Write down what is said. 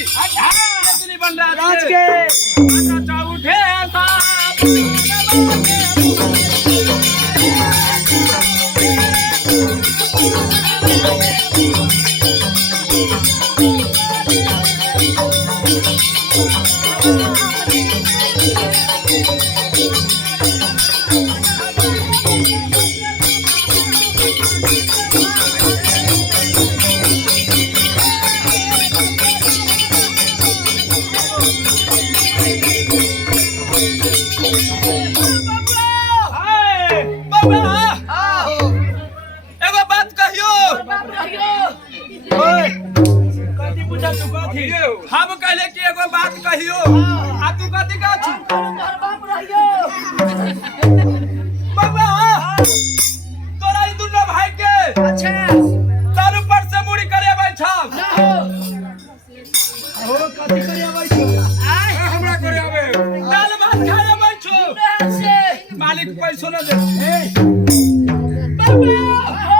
असली बन राज राज के के अच्छा उठे ऐसा एगो बात कहियो ओए कथी पूछा तू कथी हम कहले कि एगो बात कहियो आ तू कथी कह छी बाबा तोरा ई दुनो भाई के सर ऊपर से मुड़ी करे बैठा हो कथी करे आबै छो हमरा करे आवे दाल भात खाए बैठो मालिक पैसो न दे ए बाबा